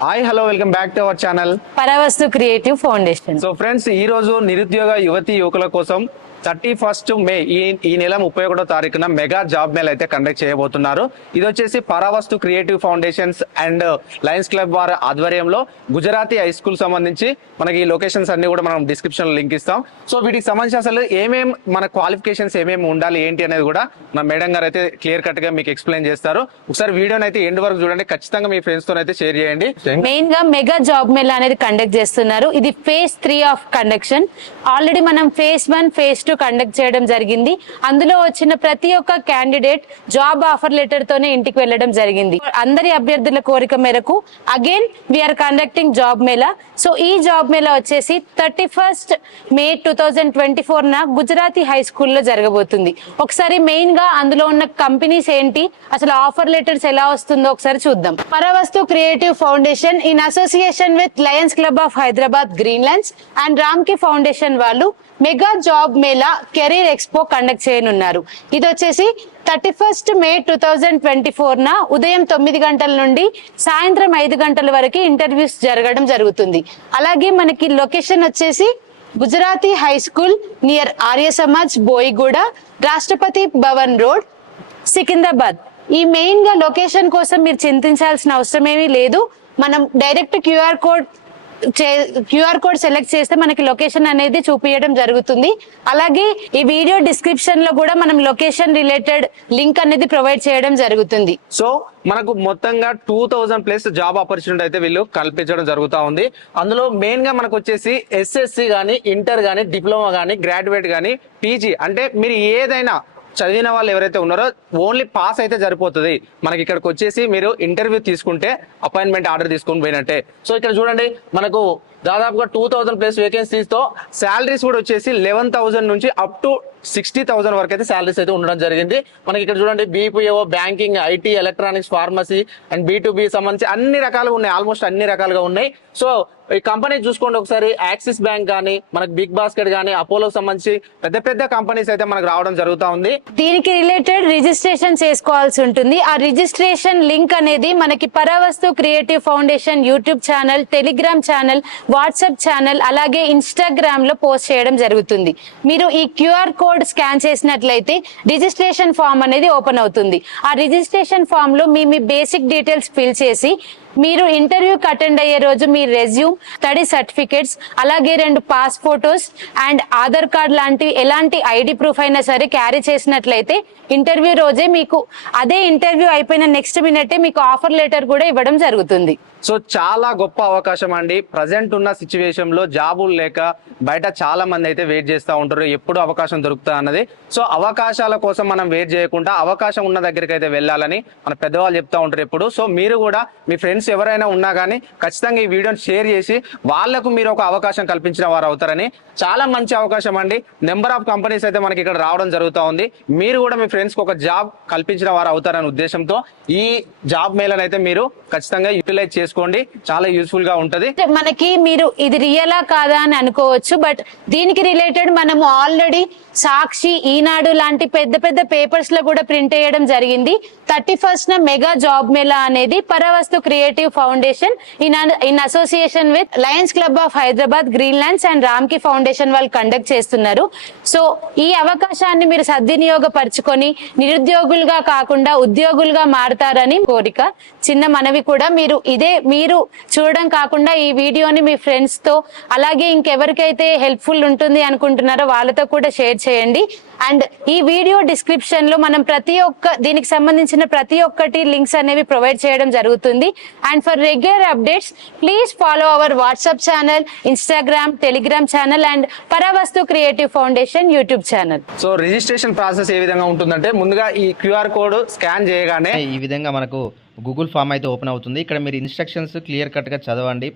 Hi hello welcome back to our channel Paravastu creative foundation. So friends, ఈ రోజు నిరుద్యోగ యువకుల కోసం 31 మే ఈ నెల 31వ తారీఖున మెగా జాబ్ మేళ అయితే కండక్ట్ చేయబోతున్నారు. ఇది వచ్చేసి Paravastu creative foundations and Lions club వారి ఆధ్వర్యంలో గుజరాతీ హై స్కూల్ సంబంధించి మనకి ఈ లొకేషన్స్ అన్ని కూడా మనం డిస్క్రిప్షన్ లో లింక్ ఇస్తాం. సో వీటికి సంబంధించి అసలు ఏమేమి మన క్వాలిఫికేషన్స్ ఏమేమి ఉండాలి ఏంటి అనేది కూడా మన మేడం గారు అయితే క్లియర్ కట్ గా మీకు ఎక్స్ప్లెయిన్ చేస్తారు. ఒకసారి వీడియోని అయితే ఎండ్ వరకు చూడండి, ఖచ్చితంగా మీ ఫ్రెండ్స్ తో అయితే షేర్ చేయండి. మెయిన్ గా మెగా జాబ్ మేళ అనేది కండక్ట్ చేస్తున్నారు. ఇది phase 3 ఆఫ్ కండక్షన్. ఆల్రెడీ మనం phase 1 phase 2 కండక్ట్ చేయడం జరిగింది. అందులో వచ్చిన ప్రతి ఒక్క క్యాండిడేట్ జాబ్ ఆఫర్ లెటర్ తోనే ఇంటికి వెళ్ళడం జరిగింది. అందరి అభ్యర్థుల కోరిక మేరకు again we are conducting job mela. So ఈ జాబ్ మేళా వచ్చేసి 31 మే 2024 న గుజరాతీ హై స్కూల్లో జరగబోతుంది. ఒకసారి మెయిన్ గా అందులో ఉన్న కంపెనీస్ ఏంటి, అసలు ఆఫర్ లెటర్స్ ఎలా వస్తుందో ఒకసారి చూద్దాం. Paravastu creative foundation in association with Lions club of Hyderabad Greenland's and రామ్కి ఫౌండేషన్ వాళ్ళు mega job Mela career expo conduct చేయనున్నారు. ఇది వచ్చేసి 31 మే 2024 న ఉదయం 9 గంటల నుండి సాయంత్రం 5 గంటల వరకు ఇంటర్వ్యూస్ జరగడం జరుగుతుంది. అలాగే మనకి లొకేషన్ వచ్చేసి Gujarati high school near Arya Samaj Boiguda, Rashtrapati Bhavan road, Secunderabad. ఈ మెయిన్ గా లొకేషన్ కోసం మీరు చింతించాల్సిన అవసరం ఏమీ లేదు. మనం డైరెక్ట్ క్యూఆర్ కోడ్ సెలెక్ట్ చేస్తే మనకి లొకేషన్ అనేది చూపించడం జరుగుతుంది. అలాగే ఈ వీడియో డిస్క్రిప్షన్ లో కూడా మనం లొకేషన్ రిలేటెడ్ లింక్ అనేది ప్రొవైడ్ చేయడం జరుగుతుంది. సో మనకు మొత్తంగా 2000+ జాబ్ ఆపర్చునిటీ అయితే వీళ్ళు కల్పించడం జరుగుతూ ఉంది. అందులో మెయిన్ గా మనకు వచ్చేసి ఎస్ఎస్సి గానీ, ఇంటర్ గానీ, డిప్లొమా గానీ, గ్రాడ్యుయేట్ గానీ, పీజీ అంటే మీరు ఏదైనా చదివిన వాళ్ళు ఎవరైతే ఉన్నారో ఓన్లీ పాస్ అయితే సరిపోతుంది. మనకి ఇక్కడికి వచ్చేసి మీరు ఇంటర్వ్యూ తీసుకుంటే అపాయింట్మెంట్ ఆర్డర్ తీసుకొని పోయినట్టే. సో ఇక్కడ చూడండి, మనకు దాదాపుగా 2000+ వేకెన్సీస్ తో శాలరీస్ కూడా వచ్చేసి 11,000 నుంచి అప్ టు 60,000 వరకు అయితే శాలరీస్ అయితే ఉండడం జరిగింది. మనకి ఇక్కడ చూడండి, BPO, banking, IT, electronics, pharmacy and B2B సంబంధించి అన్ని రకాలుగా ఉన్నాయి. ఆల్మోస్ట్ అన్ని రకాలుగా ఉన్నాయి. సో ఈ కంపెనీ చూసుకోండి ఒకసారి, యాక్సిస్ బ్యాంక్ కానీ, మనకి బిగ్ బాస్కెట్ కానీ, అపోలో సంబంధించి పెద్ద పెద్ద కంపెనీస్ అయితే మనకు రావడం జరుగుతూ ఉంది. దీనికి రిలేటెడ్ రిజిస్ట్రేషన్ చేసుకోవాల్సి ఉంటుంది. ఆ రిజిస్ట్రేషన్ లింక్ అనేది మనకి Paravastu creative foundation YouTube channel, Telegram channel, WhatsApp channel, అలాగే ఇన్స్టాగ్రామ్ లో పోస్ట్ చేయడం జరుగుతుంది. మీరు ఈ క్యూఆర్ కోడ్ స్కాన్ చేసినట్లయితే రిజిస్ట్రేషన్ ఫామ్ అనేది ఓపెన్ అవుతుంది. ఆ రిజిస్ట్రేషన్ ఫామ్ లో మీ బేసిక్ డీటెయిల్స్ ఫిల్ చేసి మీరు ఇంటర్వ్యూకి అటెండ్ అయ్యే రోజు మీ రెజ్యూమ్, స్టడీ సర్టిఫికేట్స్, అలాగే 2 pass photos and Aadhaar card లాంటి ఎలాంటి ఐడి ప్రూఫ్ అయినా సరే క్యారీ చేసినట్లయితే ఇంటర్వ్యూ రోజే మీకు అదే ఇంటర్వ్యూ అయిపోయిన నెక్స్ట్ మినిటే మీకు ఆఫర్ లెటర్ కూడా ఇవ్వడం జరుగుతుంది. సో చాలా గొప్ప అవకాశం అండి. ప్రజెంట్ ఉన్న సిచ్యువేషన్ లో జాబులు లేక బయట చాలా మంది అయితే వెయిట్ చేస్తూ ఉంటారు, ఎప్పుడు అవకాశం దొరుకుతా అన్నది. సో అవకాశాల కోసం మనం వెయిట్ చేయకుండా అవకాశం ఉన్న దగ్గరికి అయితే వెళ్ళాలని మన పెద్దవాళ్ళు చెప్తా ఉంటారు ఎప్పుడు. సో మీరు కూడా మీ ఫ్రెండ్స్ ఎవరైనా ఉన్నా కానీ ఖచ్చితంగా ఈ వీడియోని షేర్ చేసి వాళ్లకు మీరు ఒక అవకాశం కల్పించిన వారు అవుతారని. చాలా మంచి అవకాశం అండి. నెంబర్ ఆఫ్ కంపెనీస్ అయితే మనకి ఇక్కడ రావడం జరుగుతూ ఉంది. మీరు కూడా మీ ఫ్రెండ్స్ కి ఒక జాబ్ కల్పించిన వారు అవుతారనే ఉద్దేశంతో ఈ జాబ్ మేళను అయితే మీరు ఖచ్చితంగా యూటిలైజ్ చేసుకోండి. చాలా యూస్ఫుల్ గా ఉంటది. మనకి మీరు ఇది రియలా కాదా అని అనుకోవచ్చు, బట్ దీనికి రిలేటెడ్ మనము ఆల్రెడీ సాక్షి, ఈనాడు లాంటి పెద్ద పెద్ద పేపర్స్ లో కూడా ప్రింట్ చేయడం జరిగింది. 31 మెగా జాబ్ మేళా అనేది Paravastu creative foundation in association with Lions club of Hyderabad Greenland's and రామ్కి ఫౌండేషన్ వాళ్ళు కండక్ట్ చేస్తున్నారు. సో ఈ అవకాశాన్ని మీరు సద్వినియోగపరచుకొని నిరుద్యోగులుగా కాకుండా ఉద్యోగులుగా మారుతారని కోరిక. చిన్న మనవి కూడా, మీరు చూడడం కాకుండా ఈ వీడియోని మీ ఫ్రెండ్స్ తో, అలాగే ఇంకెవరికైతే హెల్ప్ఫుల్ ఉంటుంది అనుకుంటున్నారో వాళ్ళతో కూడా షేర్ చేయండి. అండ్ ఈ వీడియో డిస్క్రిప్షన్ లో మనం దీనికి సంబంధించిన ప్రతి ఒక్కటి లింక్స్ అనేవి ప్రొవైడ్ చేయడం జరుగుతుంది. And for regular updates please follow our WhatsApp channel, Instagram, Telegram channel and Paravastu creative foundation YouTube channel. So registration process ఏ విధంగా ఉంటుందంటే, ముందుగా ఈ క్యూఆర్ కోడ్ స్కాన్ చేయగానే ఈ విధంగా మనకు గూగుల్ ఫామ్ అయితే ఓపెన్ అవుతుంది. ఇక్కడ మీరు ఇన్స్ట్రక్షన్స్ క్లియర్ కట్గా చదవండి.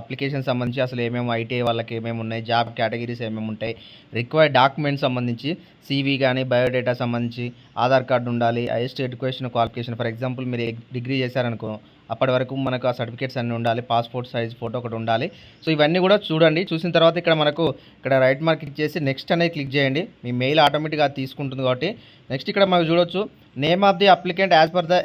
అప్లికేషన్ సంబంధించి అసలు ఏమేమి ఐటీఐ వాళ్ళకి ఏమేమి ఉన్నాయి, జాబ్ కేటగిరీస్ ఏమేమి ఉంటాయి, రిక్వైర్డ్ డాక్యుమెంట్స్ సంబంధించి CV కానీ, బయోడేటా సంబంధించి ఆధార్ కార్డు ఉండాలి, highest education qualification. For example మీరు డిగ్రీ చేశారనుకో, అప్పటి వరకు మనకు ఆ సర్టిఫికేట్స్ అన్నీ ఉండాలి, పాస్పోర్ట్ సైజ్ ఫోటో ఒకటి ఉండాలి. సో ఇవన్నీ కూడా చూడండి. చూసిన తర్వాత ఇక్కడ రైట్ మార్క్ క్లిక్ చేసి నెక్స్ట్ అనేది క్లిక్ చేయండి. మీ మెయిల్ ఆటోమేటిక్గా తీసుకుంటుంది కాబట్టి నెక్స్ట్ ఇక్కడ మనకు చూడొచ్చు name of the applicant as per the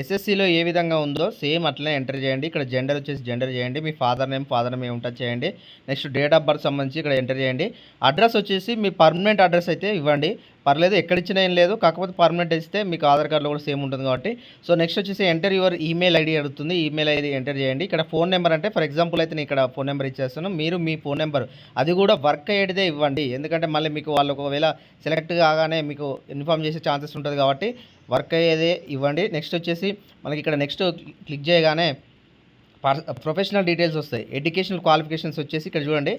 ఎస్ఎస్సిలో ఏ విధంగా ఉందో సేమ్ అట్లనే ఎంటర్ చేయండి. ఇక్కడ జెండర్ వచ్చేసి జెండర్ చేయండి. మీ ఫాదర్ నేమ్ ఏముంటుంది చేయండి. నెక్స్ట్ డేట్ ఆఫ్ బర్త్ సంబంధించి ఇక్కడ ఎంటర్ చేయండి. అడ్రస్ వచ్చేసి మీ పర్మనెంట్ అడ్రస్ అయితే ఇవ్వండి, పర్లేదు, ఎక్కడ ఇచ్చినా ఏం లేదు. కాకపోతే పర్మనెంట్ ఇస్తే మీకు ఆధార్ కార్డులో కూడా సేమ్ ఉంటుంది కాబట్టి. సో నెక్స్ట్ వచ్చేసి ఎంటర్ యువర్ ఈమెయిల్ ఐడి అడుగుతుంది. ఈమెయిల్ ఐడి ఎంటర్ చేయండి. ఇక్కడ ఫోన్ నెంబర్ అంటే ఫర్ ఎగ్జాంపుల్ అయితే నేను ఇక్కడ ఫోన్ నెంబర్ ఇచ్చేస్తాను. మీరు మీ ఫోన్ నెంబర్ అది కూడా వర్క్ అయ్యేదే ఇవ్వండి. ఎందుకంటే మళ్ళీ మీకు వాళ్ళు ఒకవేళ సెలెక్ట్ కాగానే మీకు ఇన్ఫామ్ చేసే ఛాన్సెస్ ఉంటుంది కాబట్టి వర్క్ అయ్యేదే ఇవ్వండి. నెక్స్ట్ వచ్చేసి మనకి ఇక్కడ నెక్స్ట్ క్లిక్ చేయగానే ప్రొఫెషనల్ డీటెయిల్స్ వస్తాయి. ఎడ్యుకేషనల్ క్వాలిఫికేషన్స్ వచ్చేసి ఇక్కడ చూడండి,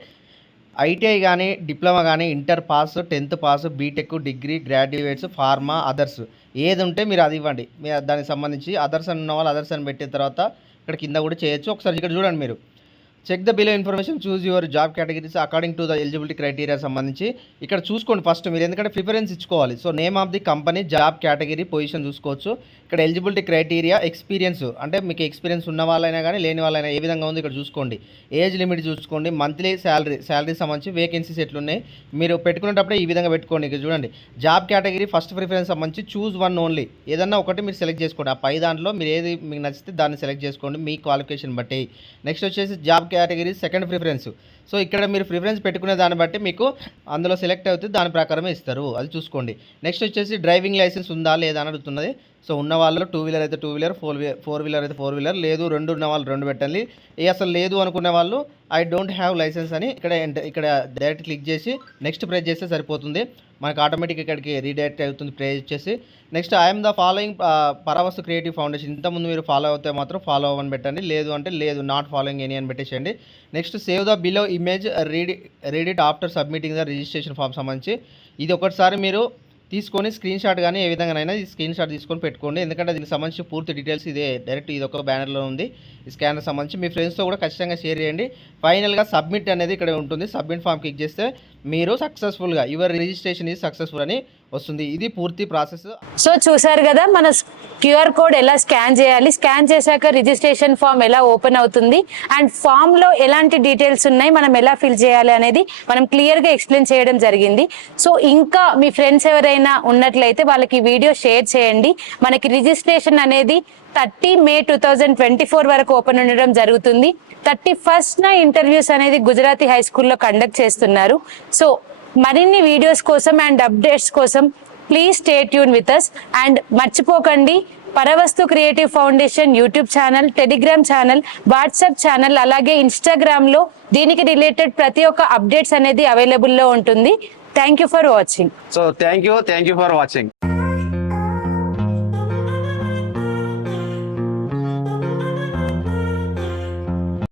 ఐటీఐ కానీ డిప్లొమా కానీ inter pass, 10th pass, BTech, degree, graduates, pharma, others ఏది ఉంటే మీరు అది ఇవ్వండి. మీరు దానికి సంబంధించి అదర్స్ అని ఉన్న వాళ్ళు అదర్స్ అని పెట్టిన తర్వాత ఇక్కడ కింద కూడా చేయొచ్చు. ఒకసారి ఇక్కడ చూడండి, మీరు check the below information, choose your job categories according to the eligibility criteria సంబంధించి ఇక్కడ చూసుకోండి ఫస్ట్ మీరు, ఎందుకంటే ప్రిఫరెన్స్ ఇచ్చుకోవాలి. So name of the company, job category, position చూసుకోవచ్చు. ఇక్కడ ఎలిజిబిలిటీ క్రైటీరియా, ఎక్స్పీరియన్స్ అంటే మీకు ఎక్స్పీరియన్స్ ఉన్న వాళ్ళైనా కానీ లేని వాళ్ళైనా ఏ విధంగా ఉంది ఇక్కడ చూసుకోండి. ఏజ్ లిమిట్ చూసుకోండి. మంత్లీ శాలరీ సంబంధించి వేకెన్సీస్ ఎట్లున్నాయి మీరు పెట్టుకునేటప్పుడే ఈ విధంగా పెట్టుకోండి. ఇక్కడ చూడండి, జాబ్ కేటగిరీ ఫస్ట్ ప్రిఫరెన్స్ సంబంధించి చూజ్ వన్ ఓన్లీ, ఏదన్నా ఒకటి మీరు సెలెక్ట్ చేసుకోండి. ఆ పై దాంట్లో మీరు ఏది మీకు నచ్చితే దాన్ని సెలెక్ట్ చేసుకోండి మీ క్వాలిఫికేషన్ బట్టి. నెక్స్ట్ వచ్చేసి job category second preference. So ఇక్కడ మీరు ప్రిఫరెన్స్ పెట్టుకునే దాన్ని బట్టి మీకు అందులో సెలెక్ట్ అవుతుంది, దాని ప్రకారమే ఇస్తారు, అది చూసుకోండి. నెక్స్ట్ వచ్చేసి డ్రైవింగ్ లైసెన్స్ ఉందా లేదా అని అడుగుతున్నది. సో ఉన్న వాళ్ళు 2 వీలర్ అయితే 2 వీలర్, 4 వీలర్ అయితే 4 వీలర్, లేదు 2 ఉన్న వాళ్ళు 2 పెట్టండి. అసలు లేదు అనుకునే వాళ్ళు ఐ డోంట్ హ్యావ్ లైసెన్స్ అని ఇక్కడ డైరెక్ట్ క్లిక్ చేసి నెక్స్ట్ ప్రెస్ చేస్తే సరిపోతుంది. మనకు ఆటోమేటిక్ ఇక్కడికి రీడైరెక్ట్ అవుతుంది ప్రెస్ చేసి. Next I'm the following Paravastu creative foundation, ఇంతకుముందు మీరు ఫాలో అవుతే మాత్రం ఫాలో అవ్వని పెట్టండి, లేదు అంటే లేదు, నాట్ ఫాలోయింగ్ ఎనీ అని పెట్టేసేయండి. Next save the below image, read it after submitting the registration form సంబంధించి ఇది ఒకసారి మీరు తీసుకొని స్క్రీన్ షాట్ కానీ ఏ విధంగానైనా ఈ స్క్రీన్ షాట్ తీసుకొని పెట్టుకోండి. ఎందుకంటే దీనికి సంబంధించి పూర్తి డీటెయిల్స్ ఇదే డైరెక్ట్ ఇది ఒక బ్యానర్లో ఉంది. ఈ స్కానర్ సంబంధించి మీ ఫ్రెండ్స్తో కూడా ఖచ్చితంగా షేర్ చేయండి. ఫైనల్గా సబ్మిట్ అనేది ఇక్కడ ఉంటుంది. సబ్మిట్ ఫామ్ క్లిక్ చేస్తే మీరు సక్సెస్ఫుల్గా యువర్ రిజిస్ట్రేషన్ ఈజ్ సక్సెస్ఫుల్ అని వస్తుంది. ఇది పూర్తి ప్రాసెస్. సో చూసారు కదా మన క్యూఆర్ కోడ్ ఎలా స్కాన్ చేయాలి, స్కాన్ చేశాక రిజిస్ట్రేషన్ ఫామ్ ఎలా ఓపెన్ అవుతుంది అండ్ ఫామ్ లో ఎలాంటి డీటెయిల్స్ ఉన్నాయి, మనం ఎలా ఫిల్ చేయాలి అనేది మనం క్లియర్ గా ఎక్స్ప్లెయిన్ చేయడం జరిగింది. సో ఇంకా మీ ఫ్రెండ్స్ ఎవరైనా ఉన్నట్లయితే వాళ్ళకి వీడియో షేర్ చేయండి. మనకి రిజిస్ట్రేషన్ అనేది 30 May 2024 వరకు ఓపెన్ ఉండడం జరుగుతుంది. 31st ఇంటర్వ్యూస్ అనేది గుజరాతీ హై స్కూల్లో కండక్ట్ చేస్తున్నారు. సో మరిన్ని వీడియోస్ కోసం అండ్ అప్డేట్స్ కోసం please stay tune with us and మర్చిపోకండి Paravastu creative foundation YouTube channel, Telegram channel, WhatsApp channel, అలాగే ఇన్స్టాగ్రామ్ లో దీనికి రిలేటెడ్ ప్రతి ఒక్క అప్డేట్స్ అనేది అవైలబుల్ లో ఉంటుంది. Thank you for watching. So thank you for watching.